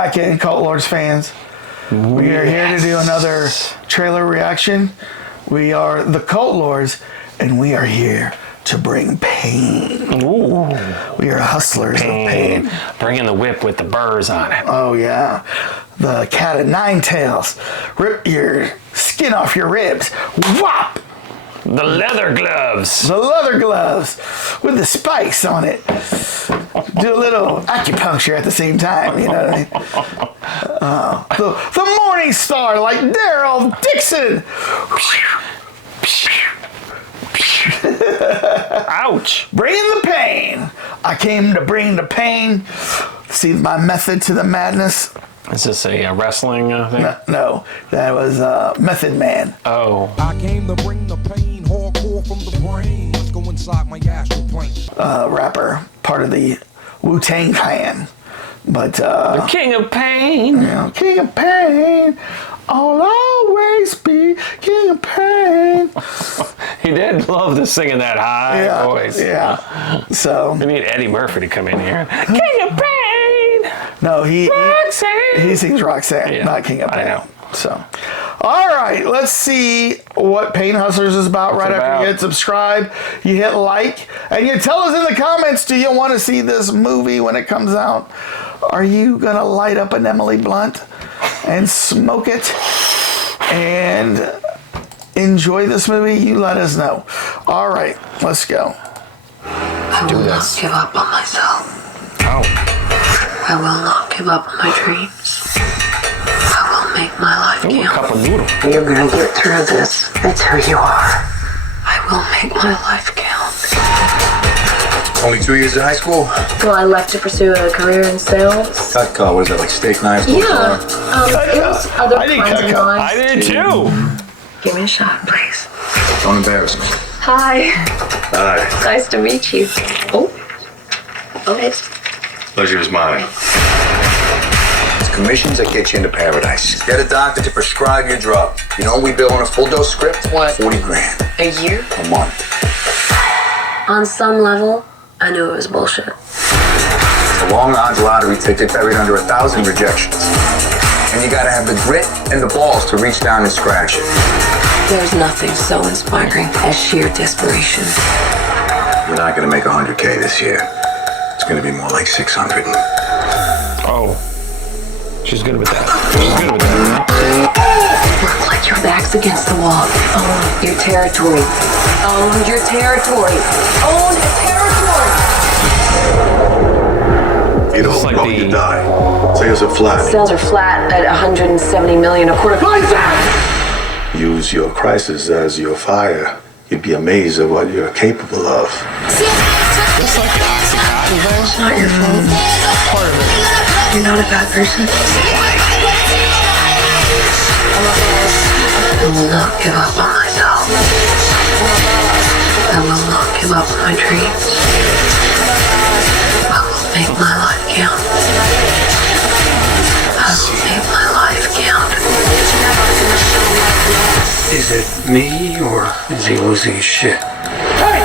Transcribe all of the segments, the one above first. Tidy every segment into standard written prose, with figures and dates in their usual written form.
back in, Cult Lords fans. We are here to do another trailer reaction. We are the Cult Lords, and we are here to bring pain. Ooh. We are hustlers of pain. Bringing the whip with the burrs on it. Oh, yeah. The cat of nine tails. Rip your skin off your ribs. Whop! The leather gloves. The leather gloves with the spikes on it. Do a little acupuncture at the same time, you know what I mean? The Morning Star, like Daryl Dixon. Ouch. Bringing the pain. I came to bring the pain. See my method to the madness? Is this a wrestling thing? No, that was Method Man. Oh. I came to bring the pain, hardcore from the brain. Let's go inside my astral plane. Rapper, part of the Wu-Tang Clan. But the King of Pain. You know, King of Pain. I'll always be King of Pain. He did love to sing in that high voice. Yeah. So we need Eddie Murphy to come in here. King of Pain. No, he sings Roxanne, not King of Pain. I know. So, all right, let's see what Pain Hustlers is about. Right after you hit subscribe, you hit like, and you tell us in the comments, do you want to see this movie when it comes out? Are you going to light up an Emily Blunt and smoke it and enjoy this movie? You let us know. All right, let's go. I will not give up on myself. Oh. I will not give up on my dreams. I will make my life Ooh, count. a cup of noodle. You're gonna get through this. It's who you are. I will make my life count. Only 2 years of high school? Well, I left to pursue a career in sales. Cutco, what is that, like steak knives? Yeah. Skills, other I did kinds of Cutco. knives. I did too. Give me a shot, please. Don't embarrass me. Hi. Hi. Nice to meet you. Oh. Okay. Pleasure is mine. It's commissions that get you into paradise. Get a doctor to prescribe your drug. You know what we bill on a full dose script? What? 40 grand. A year? A month. On some level, I knew it was bullshit. It's a long odds lottery ticket buried under 1,000 rejections. And you gotta have the grit and the balls to reach down and scratch it. There's nothing so inspiring as sheer desperation. We're not gonna make 100K this year. It's gonna be more like 600. Oh. She's good with that. She's good with that. Work like your back's against the wall. Own your territory. Own your territory. Own a territory. You don't like know you die. Sales are flat. Sales are flat at 170 million a quarter. Use your crisis as your fire. You'd be amazed at what you're capable of. It's not your fault. Part of it. You're not a bad person. I will not give up on myself. I will not give up on my dreams. I will make my life count. I will make my life count. Is it me, or is he losing his shit? Hey!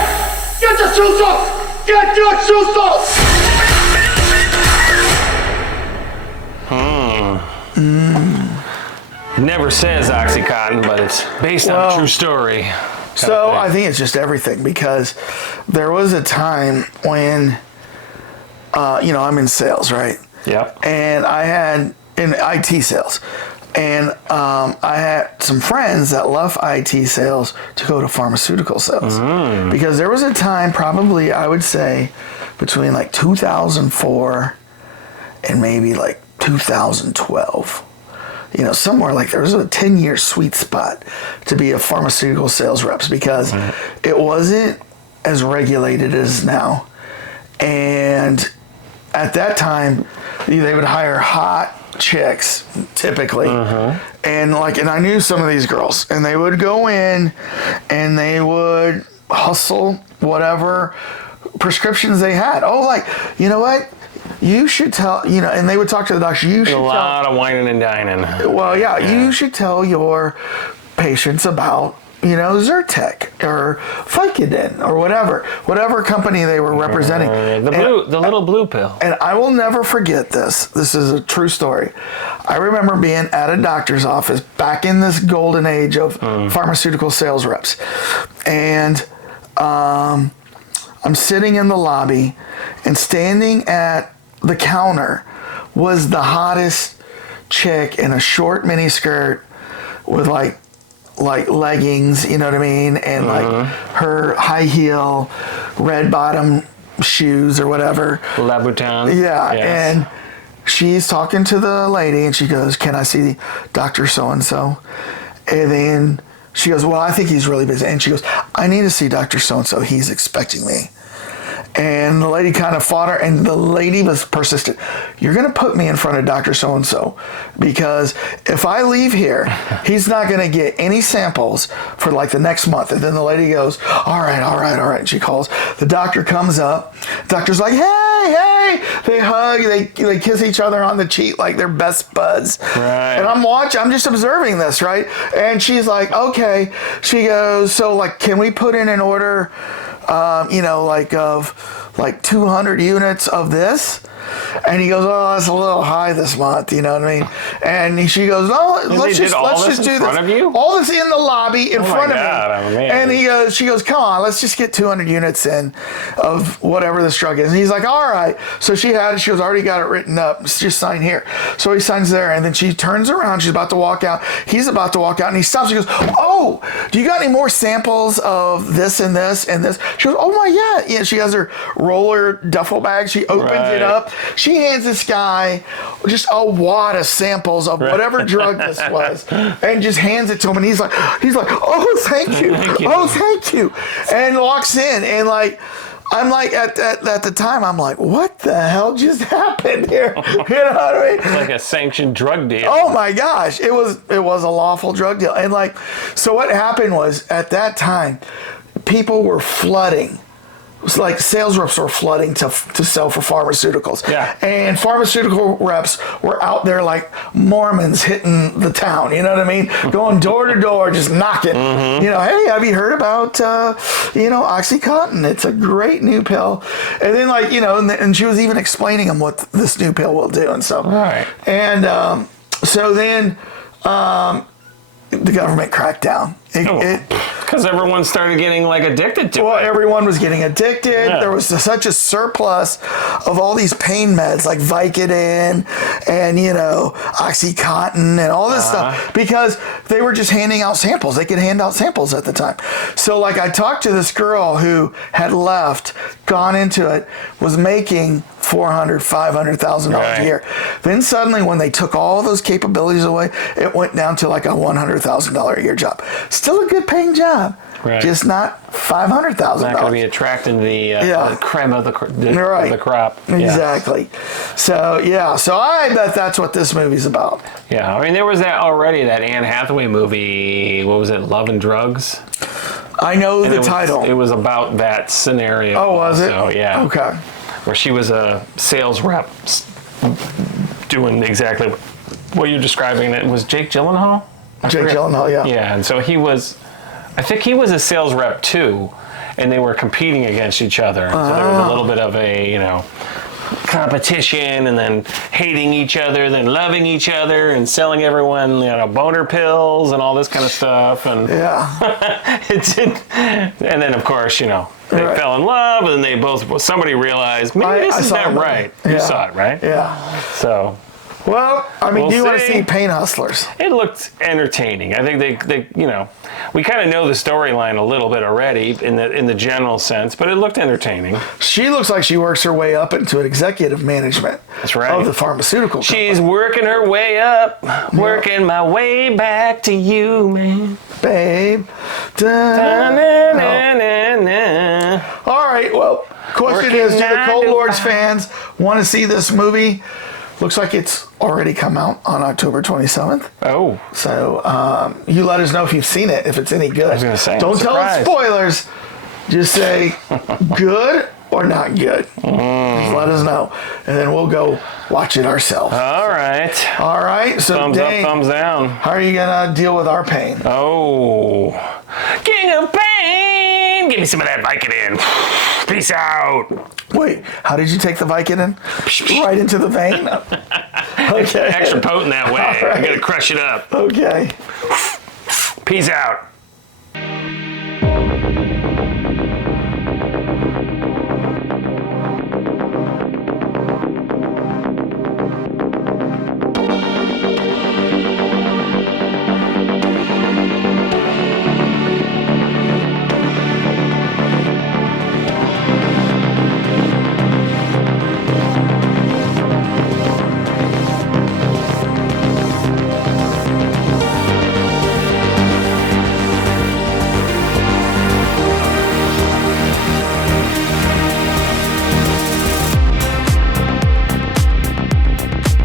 Get your shoes off! Get your shoes off! Never says Oxycontin, but it's based on a true story. So I think it's just everything, because there was a time when, I'm in sales, right? Yep. And I had in IT sales, and I had some friends that left IT sales to go to pharmaceutical sales, because there was a time, probably I would say, between like 2004 and maybe like 2012. Somewhere like there was a 10-year sweet spot to be a pharmaceutical sales reps, because it wasn't as regulated as now. And at that time, they would hire hot chicks typically. And I knew some of these girls, and they would go in and they would hustle whatever prescriptions they had. You know what? You should tell, and they would talk to the doctor. You should a lot of whining and dining. Well, yeah, you should tell your patients about Zyrtec or Vicodin or whatever company they were representing. The little blue pill. And I will never forget this. This is a true story. I remember being at a doctor's office back in this golden age of pharmaceutical sales reps. And I'm sitting in the lobby, and standing at the counter was the hottest chick in a short mini skirt with like leggings, you know what I mean? And like her high heel, red bottom shoes or whatever. Louboutin. Yeah. Yes. And she's talking to the lady, and she goes, "Can I see Dr. So-and-so?" And then she goes, "Well, I think he's really busy." And she goes, "I need to see Dr. So-and-so. He's expecting me." And the lady kind of fought her, and the lady was persistent. "You're going to put me in front of Dr. So-and-so, because if I leave here, he's not going to get any samples for like the next month." And then the lady goes, all right. And she calls. The doctor comes up. Doctor's like, hey. They hug. They kiss each other on the cheek like they're best buds. Right. And I'm just observing this, right? And she's like, okay. She goes, "So like, can we put in an order, of 200 units of this?" And he goes, "Oh, that's a little high this month," you know what I mean? And she goes, "No, let's just do this." Of you? All this in the lobby in front of me. I'm amazed. And she goes, "Come on, let's just get 200 units in of whatever this drug is." And he's like, "All right." So she goes, "Already got it written up. Just sign here." So he signs there, and then she turns around. She's about to walk out. He's about to walk out, and he stops. She goes, "Oh, do you got any more samples of this and this and this?" She goes, "Oh my, yeah." Yeah, she has her roller duffel bag. She opens it up. She hands this guy just a wad of samples of whatever drug this was, and just hands it to him. And he's like, "Oh, thank you. Oh, thank you," and walks in. And like, I'm like, at the time, I'm like, what the hell just happened here? You know what I mean? It's like a sanctioned drug deal. Oh my gosh, it was a lawful drug deal. And like, so what happened was, at that time, people were flooding. It was like sales reps were flooding to sell for pharmaceuticals. Yeah. And pharmaceutical reps were out there like Mormons hitting the town, you know what I mean? Going door to door, just knocking. Hey, have you heard about, Oxycontin? It's a great new pill. And then and she was even explaining them what this new pill will do and stuff. Right. And so then the government cracked down. Because everyone started getting like addicted to it. Well, everyone was getting addicted. Yeah. There was such a surplus of all these pain meds like Vicodin and, Oxycontin and all this stuff, because they were just handing out samples. They could hand out samples at the time. So like, I talked to this girl who had left, gone into it, was making $400,000, $500,000 a year. Then suddenly, when they took all those capabilities away, it went down to like a $100,000 a year job. Still a good paying job, just not $500,000. Not going to be attracting the creme of the crop. Exactly. So I bet that's what this movie's about. Yeah, I mean, there was that Anne Hathaway movie. What was it? Love and Drugs. I know the title. It was about that scenario. Oh, was it? So yeah. Okay. Where she was a sales rep doing exactly what you're describing. It was Jake Gyllenhaal? Jake Gyllenhaal, yeah. Yeah, and so I think he was a sales rep too, and they were competing against each other. So there was a little bit of a, competition, and then hating each other, then loving each other, and selling everyone, boner pills and all this kind of stuff. And and then of course, they fell in love, and then they both. Somebody realized maybe this isn't right. You saw it, right? Yeah. So. Well, I mean, do you want to see Pain Hustlers? It looked entertaining. I think they we kind of know the storyline a little bit already in the general sense, but it looked entertaining. She looks like she works her way up into an executive management. That's right. Of the pharmaceutical company. She's working her way up, working my way back to you, man. Babe. All right, well, question is, do the Cold Lords fans want to see this movie? Looks like it's already come out on October 27th. Oh. So you let us know if you've seen it, if it's any good. I was going to say, don't tell us spoilers. Just say good or not good. Just let us know. And then we'll go watch it ourselves. All right. So thumbs Dane, up, thumbs down. how are you going to deal with our pain? Oh. King of pain. Give me some of that Vicodin. Peace out. Wait, how did you take the Vicodin? Right into the vein? Okay. Extra potent that way. All right. I gotta crush it up. Okay. Peace out.